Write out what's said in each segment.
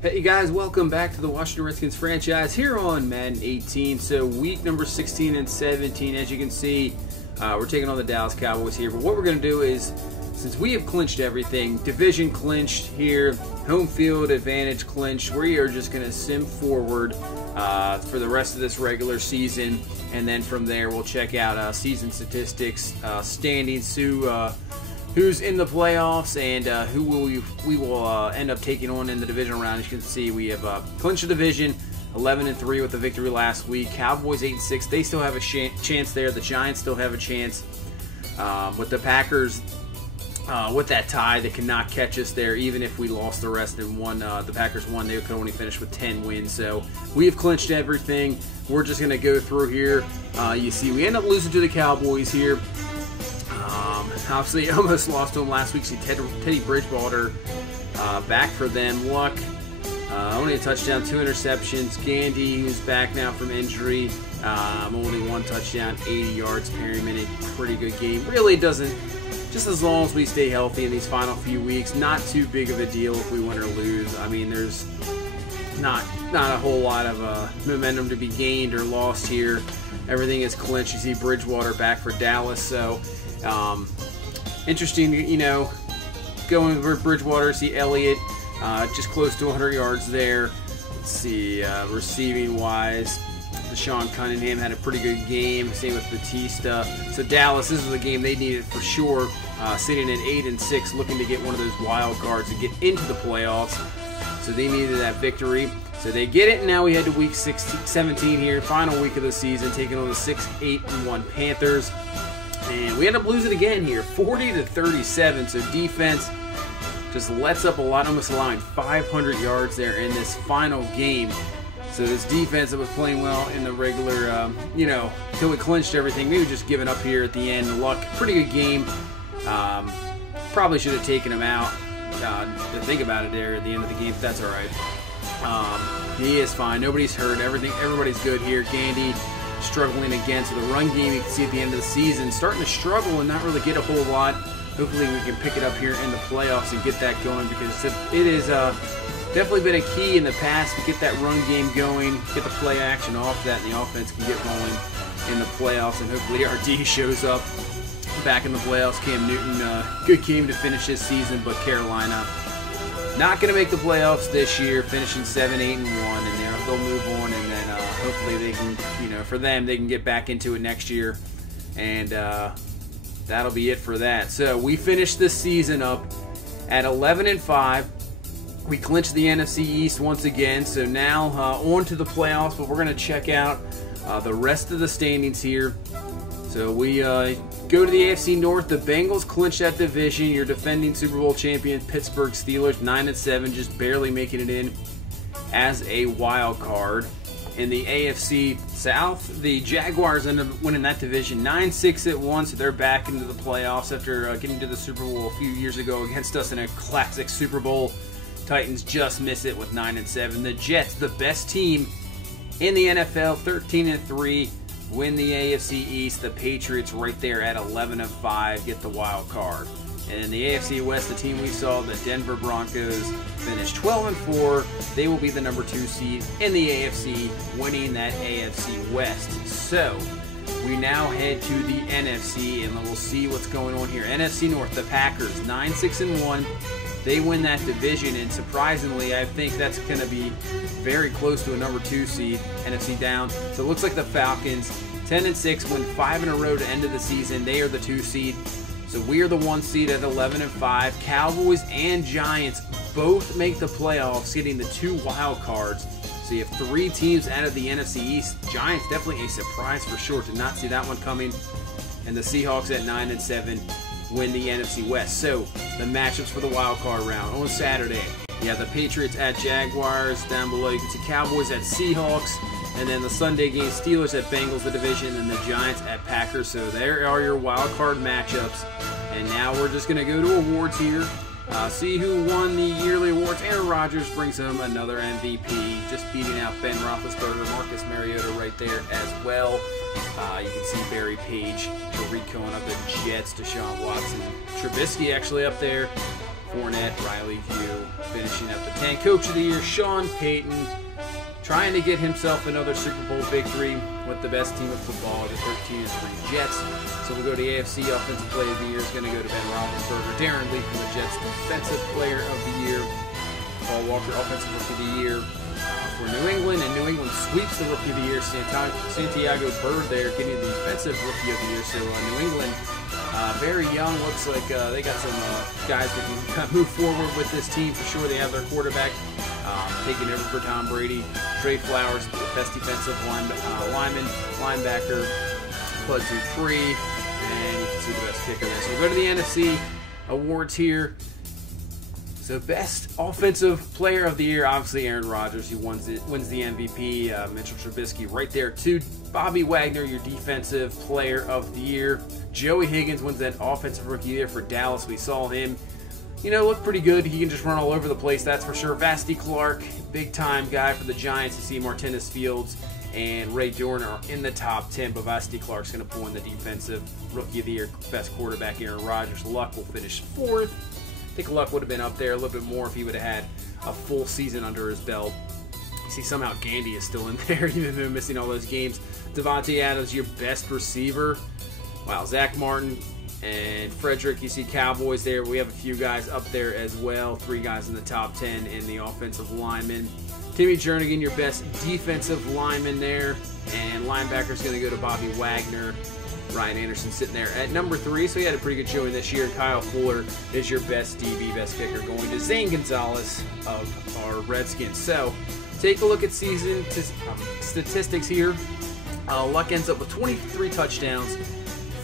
Hey guys, welcome back to the Washington Redskins franchise here on Madden 18. So week number 16 and 17, as you can see, we're taking on the Dallas Cowboys here. But what we're going to do is, since we have clinched everything, division clinched here, home field advantage clinched, we are just going to sim forward for the rest of this regular season. And then from there, we'll check out season statistics, standings, who's in the playoffs, and who we will end up taking on in the divisional round. As you can see, we have clinched the division, 11-3 with the victory last week. Cowboys 8-6. They still have a chance there. The Giants still have a chance. With the Packers, with that tie, they cannot catch us there. Even if we lost the rest and won, the Packers won, they could only finish with 10 wins. So we have clinched everything. We're just going to go through here. You see, we end up losing to the Cowboys here. Obviously, almost lost to him last week. See Teddy Bridgewater back for them. Luck, only a touchdown, 2 interceptions. Gandy, who's back now from injury, only 1 touchdown, 80 yards. Perryman, a pretty good game. Really doesn't, just as long as we stay healthy in these final few weeks, not too big of a deal if we win or lose. I mean, there's not a whole lot of momentum to be gained or lost here. Everything is clinched. You see Bridgewater back for Dallas, so interesting, you know, going with Bridgewater. See Elliott, just close to 100 yards there. Let's see, receiving wise, Deshaun Cunningham had a pretty good game. Same with Batista. So Dallas, this was a game they needed for sure. Sitting at 8-6, looking to get one of those wild cards to get into the playoffs. So they needed that victory. So they get it, and now we head to week 17 here, final week of the season, taking on the 6-8-1 Panthers. And we end up losing again here, 40-37. So defense just lets up a lot, almost allowing 500 yards there in this final game. So this defense that was playing well in the regular, you know, until we clinched everything, maybe just giving up here at the end. Luck, pretty good game. Probably should have taken him out to think about it there at the end of the game, but that's all right. He is fine. Nobody's hurt. Everybody's good here. Gandy struggling again. So the run game, you can see at the end of the season, starting to struggle and not really get a whole lot. Hopefully we can pick it up here in the playoffs and get that going, because it is definitely been a key in the past to get that run game going, get the play action off that, and the offense can get rolling in the playoffs. And hopefully our D shows up back in the playoffs. Cam Newton, good game to finish this season, but Carolina not going to make the playoffs this year, finishing 7-8-1, and they'll move on, and then hopefully they can, you know, for them, they can get back into it next year, and that'll be it for that. So we finished this season up at 11-5. We clinched the NFC East once again, so now on to the playoffs, but we're going to check out the rest of the standings here. So we go to the AFC North. The Bengals clinch that division. Your defending Super Bowl champion Pittsburgh Steelers, 9-7, just barely making it in as a wild card. In the AFC South, the Jaguars end up winning that division, 9-6-1, so they're back into the playoffs after getting to the Super Bowl a few years ago against us in a classic Super Bowl. Titans just miss it with 9-7. The Jets, the best team in the NFL, 13-3. Win the AFC East. The Patriots right there at 11-5 get the wild card. And in the AFC West, the team we saw, the Denver Broncos, finished 12-4. They will be the number 2 seed in the AFC, winning that AFC West. So we now head to the NFC, and we'll see what's going on here. NFC North, the Packers, 9-6-1. They win that division, and surprisingly, I think that's going to be very close to a number 2 seed, NFC down. So it looks like the Falcons, 10-6, win 5 in a row to end of the season. They are the 2 seed. So we are the 1 seed at 11-5. Cowboys and Giants both make the playoffs, getting the 2 wild cards. So you have 3 teams out of the NFC East. Giants definitely a surprise for sure. Did not see that one coming. And the Seahawks at 9-7 win the NFC West. So the matchups for the wild card round on Saturday. You have the Patriots at Jaguars. Down below you can see Cowboys at Seahawks. And then the Sunday game, Steelers at Bengals, the division, and the Giants at Packers. So there are your wild card matchups. And now we're just going to go to awards here. See who won the yearly awards. Aaron Rodgers brings home another MVP, just beating out Ben Roethlisberger, Marcus Mariota right there as well. You can see Barry Page, Tariq Cohen of the Jets, Deshaun Watson, Trubisky actually up there. Fournette, Riley View finishing up the 10. Coach of the Year, Sean Payton, trying to get himself another Super Bowl victory with the best team of football, the 13-3 Jets. So we'll go to AFC Offensive Player of the Year is going to go to Ben Roethlisberger. Darren Lee from the Jets, Defensive Player of the Year. Paul Walker, Offensive Rookie of the Year for New England, and New England sweeps the Rookie of the Year. Santiago Bird there getting the Defensive Rookie of the Year. So New England, very young, looks like they got some guys that can kind of move forward with this team for sure. They have their quarterback taking over for Tom Brady. Trey Flowers, best defensive linebacker. Bud Dupree, and you can see the best kicker there. So we'll go to the NFC awards here. So best offensive player of the year, obviously Aaron Rodgers, who wins the MVP. Mitchell Trubisky right there too. Bobby Wagner, your defensive player of the year. Joey Higgins wins that offensive rookie of the year for Dallas. We saw him, look pretty good. He can just run all over the place, that's for sure. Vasty Clark, big time guy for the Giants. You see Martinez Fields and Ray Dorn are in the top 10, but Vasty Clark's going to pull in the defensive rookie of the year. Best quarterback, Aaron Rodgers. Luck will finish 4th. I think Luck would have been up there a little bit more if he would have had a full season under his belt. You see somehow Gandy is still in there, even though missing all those games. Devontae Adams, your best receiver. Wow, Zach Martin and Frederick, you see Cowboys there. We have a few guys up there as well. 3 guys in the top 10 in the offensive linemen. Timmy Jernigan, your best defensive lineman there. And linebacker's going to go to Bobby Wagner. Ryan Anderson sitting there at number 3, so he had a pretty good showing this year. Kyle Fuller is your best DB, best kicker, going to Zane Gonzalez of our Redskins. So take a look at season statistics here. Luck ends up with 23 touchdowns,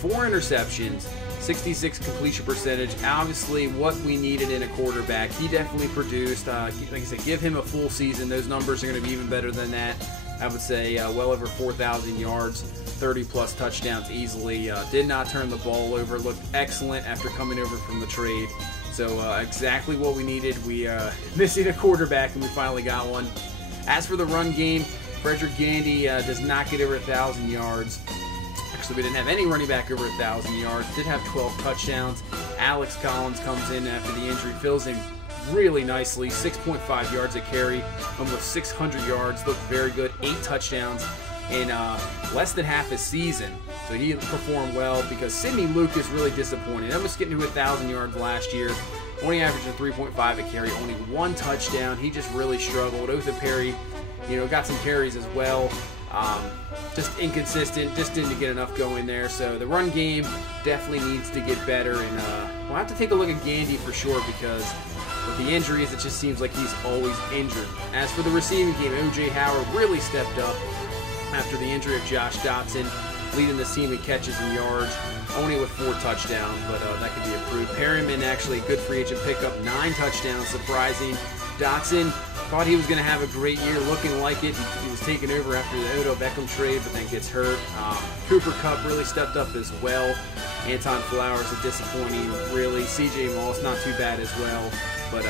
4 interceptions, 66 completion percentage. Obviously what we needed in a quarterback. He definitely produced. Like I said, give him a full season. Those numbers are going to be even better than that. I would say well over 4,000 yards, 30-plus touchdowns easily. Did not turn the ball over. Looked excellent after coming over from the trade. So exactly what we needed. We missing a quarterback, and we finally got one. As for the run game, Frederick Gandy does not get over 1,000 yards. Actually, we didn't have any running back over 1,000 yards. Did have 12 touchdowns. Alex Collins comes in after the injury, fills in really nicely. 6.5 yards a carry, almost 600 yards. Looked very good. 8 touchdowns in less than half a season. So he performed well because Sidney Luke is really disappointing. Almost getting to 1,000 yards last year. Only averaging 3.5 a carry. Only 1 touchdown. He just really struggled. Otha Perry, got some carries as well. Just inconsistent, just didn't get enough going there. So the run game definitely needs to get better, and we'll have to take a look at Gandy for sure because with the injuries, it just seems like he's always injured. As for the receiving game, O.J. Howard really stepped up after the injury of Josh Dotson, leading the team in catches and yards, only with 4 touchdowns, but that could be improved. Perryman, actually a good free agent pickup, 9 touchdowns, surprising. Dotson, thought he was going to have a great year, looking like it. He was taken over after the Odell Beckham trade, but then gets hurt. Cooper Kupp really stepped up as well. Anton Flowers, a disappointing, really. C.J. Moss, not too bad as well. But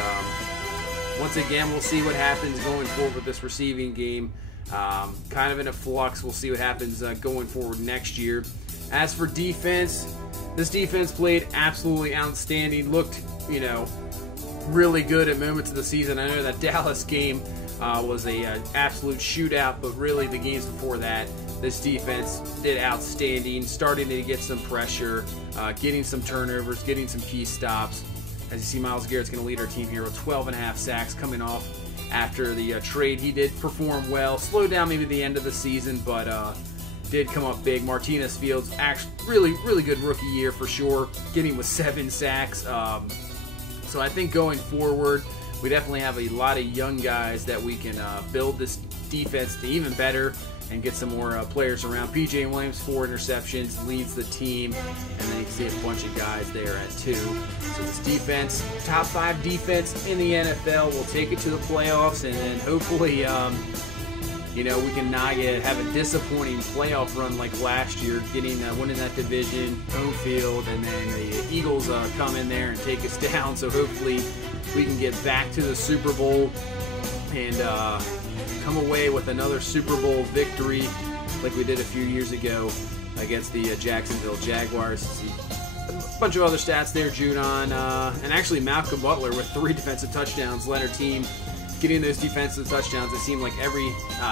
once again, we'll see what happens going forward with this receiving game. Kind of in a flux. We'll see what happens going forward next year. As for defense, this defense played absolutely outstanding. Looked, really good at moments of the season. I know that Dallas game was a absolute shootout, but really the games before that, this defense did outstanding, starting to get some pressure, getting some turnovers, getting some key stops. As you see, Myles Garrett's going to lead our team here with 12.5 sacks coming off after the trade. He did perform well, slowed down maybe the end of the season, but did come up big. Martinez Fields, actually really good rookie year for sure, getting with 7 sacks. So I think going forward, we definitely have a lot of young guys that we can build this defense to even better and get some more players around. P.J. Williams, 4 interceptions, leads the team, and then you can see a bunch of guys there at 2. So this defense, top 5 defense in the NFL, will take it to the playoffs, and then hopefully, we can not have a disappointing playoff run like last year, winning that division, home field, and then the Eagles come in there and take us down. So hopefully we can get back to the Super Bowl and come away with another Super Bowl victory like we did a few years ago against the Jacksonville Jaguars. a bunch of other stats there, Judon, and actually Malcolm Butler with 3 defensive touchdowns led our team getting those defensive touchdowns. It seemed like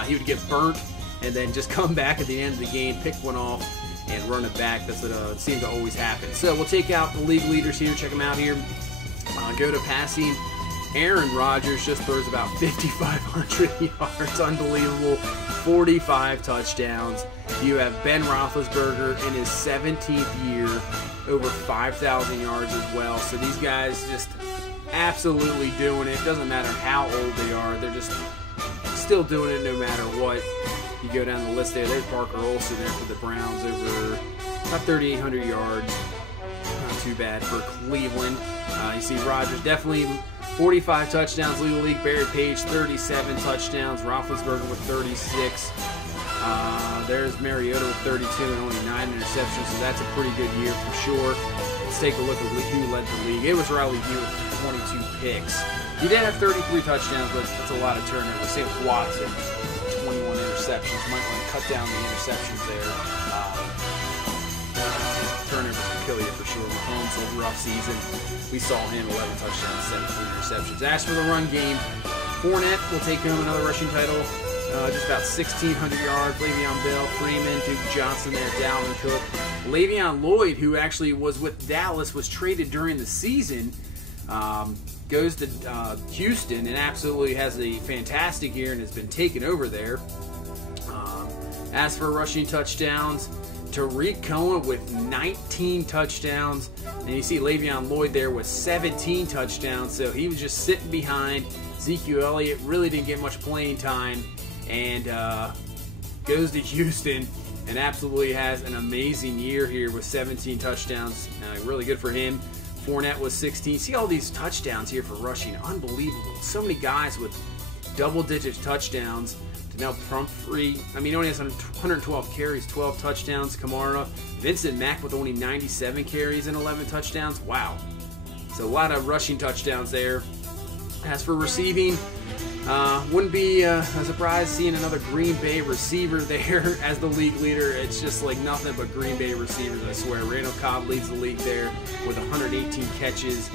he would get burnt and then just come back at the end of the game, pick one off, and run it back. That's what seemed to always happen. So we'll take out the league leaders here. Check them out here. Go to passing. Aaron Rodgers just throws about 5,500 yards. Unbelievable. 45 touchdowns. You have Ben Roethlisberger in his 17th year, over 5,000 yards as well. So these guys just absolutely doing it. Doesn't matter how old they are. They're just still doing it no matter what. You go down the list there. There's Parker Olsen there for the Browns, over about 3,800 yards. Not too bad for Cleveland. You see Rodgers definitely 45 touchdowns, lead the league. Barry Page, 37 touchdowns. Roethlisberger with 36. There's Mariota with 32 and only 9 interceptions, so that's a pretty good year for sure. Let's take a look at who led the league. It was Riley Hugh with 22 picks. He did have 33 touchdowns, but that's a lot of turnovers. Same with Watson, 21 interceptions. Might want to cut down the interceptions there. Turnovers can kill you for sure. Mahomes, a rough season. We saw him 11 touchdowns, 17 interceptions. As for the run game, Fournette will take home another rushing title. Just about 1,600 yards. Le'Veon Bell, Freeman, Duke Johnson there, Dalvin Cook. Le'Veon Lloyd, who actually was with Dallas, was traded during the season, goes to Houston and absolutely has a fantastic year and has been taken over there. As for rushing touchdowns, Tariq Cohen with 19 touchdowns. And you see Le'Veon Lloyd there with 17 touchdowns. So he was just sitting behind. Ezekiel Elliott really didn't get much playing time. And goes to Houston and absolutely has an amazing year here with 17 touchdowns. Really good for him. Fournette was 16. See all these touchdowns here for rushing. Unbelievable. So many guys with double-digit touchdowns. Now Pumphrey, he only has 112 carries, 12 touchdowns. Kamara, Vincent Mack with only 97 carries and 11 touchdowns. Wow. So a lot of rushing touchdowns there. As for receiving, wouldn't be a surprise seeing another Green Bay receiver there as the league leader. It's just like nothing but Green Bay receivers, I swear. Randall Cobb leads the league there with 118 catches.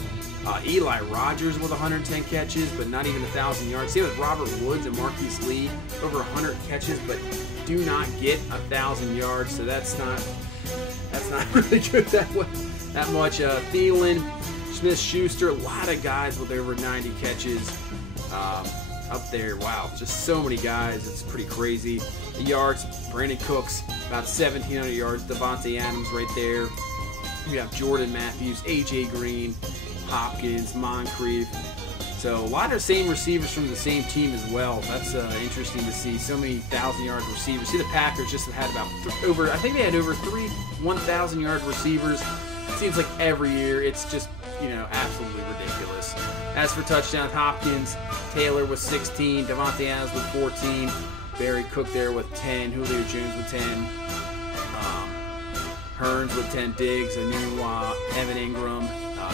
Eli Rogers with 110 catches, but not even 1,000 yards. Same with Robert Woods and Marquise Lee, over 100 catches, but do not get 1,000 yards. So that's not really good that much. Thielen, Smith-Schuster, a lot of guys with over 90 catches up there. Wow, just so many guys. It's pretty crazy. The yards, Brandon Cooks, about 1,700 yards. Devontae Adams right there. You have Jordan Matthews, A.J. Green, Hopkins, Moncrief. So a lot of the same receivers from the same team as well. That's interesting to see. So many 1,000-yard receivers. See, the Packers just had about I think they had over 3 1,000-yard receivers. It seems like every year it's just, absolutely ridiculous. As for touchdowns, Hopkins, Taylor with 16, Devontae Adams with 14, Barry Cook there with 10, Julio Jones with 10, Hearns with 10, Diggs, Anunwa, Evan Ingram,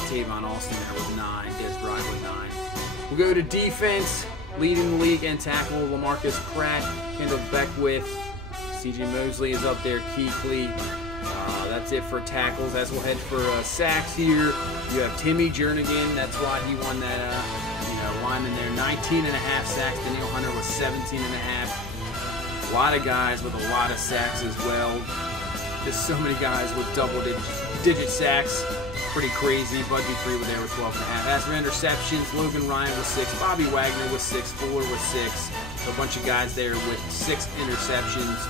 Tavon Austin there with 9, Des Bryant with 9. We'll go to defense, leading the league and tackle, Lamarcus Pratt, Kendall Beckwith, C.J. Mosley is up there, Kuechly. That's it for tackles. As we'll head for sacks here, you have Timmy Jernigan. That's why he won that lineman there. 19.5 sacks. Daniel Hunter was 17.5. A lot of guys with a lot of sacks as well. Just so many guys with double-digit sacks. Pretty crazy. Bud Dupree was there with 12.5. As for interceptions, Logan Ryan was 6. Bobby Wagner was 6. Fuller was 6. So a bunch of guys there with 6 interceptions.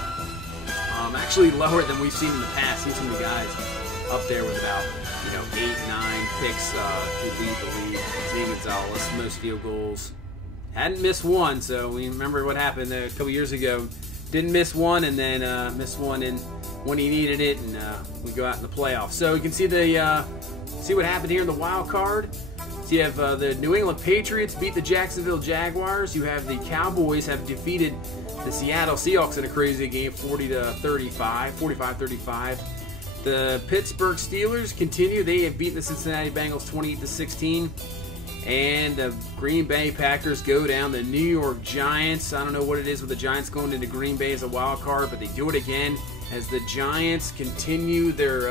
Actually lower than we've seen in the past. Seen some of the guys up there with about 8, 9 picks to lead the league. Zay Gonzalez, most field goals. Hadn't missed one, so we remember what happened a couple years ago. Didn't miss one, and then missed one when he needed it, and we go out in the playoffs. So you can see see what happened here in the wild card. So you have the New England Patriots beat the Jacksonville Jaguars. You have the Cowboys have defeated the Seattle Seahawks in a crazy game, 45-35. The Pittsburgh Steelers continue. They have beaten the Cincinnati Bengals 28-16. And the Green Bay Packers go down the New York Giants. I don't know what it is with the Giants going into Green Bay as a wild card, but they do it again as the Giants continue their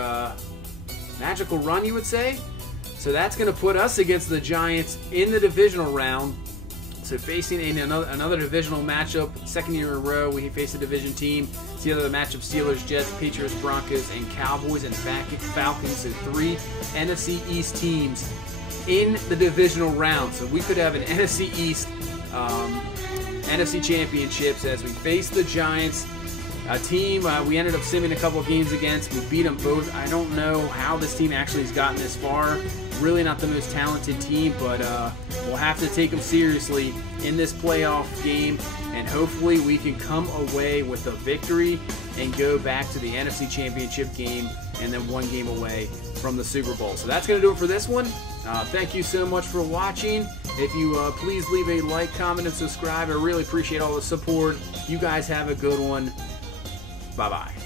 magical run, you would say. So that's going to put us against the Giants in the divisional round. So facing another divisional matchup, second year in a row, we face a division team. It's the other matchup: Steelers, Jets, Patriots, Broncos, and Cowboys and Falcons. So 3 NFC East teams in the divisional round. So we could have an NFC East, NFC championships as we face the Giants. A team we ended up simming a couple of games against. We beat them both. I don't know how this team actually has gotten this far. Really not the most talented team, but we'll have to take them seriously in this playoff game, and hopefully we can come away with a victory and go back to the NFC Championship game and then 1 game away from the Super Bowl. So that's going to do it for this one. Thank you so much for watching. If you please leave a like, comment, and subscribe. I really appreciate all the support. You guys have a good one. Bye-bye.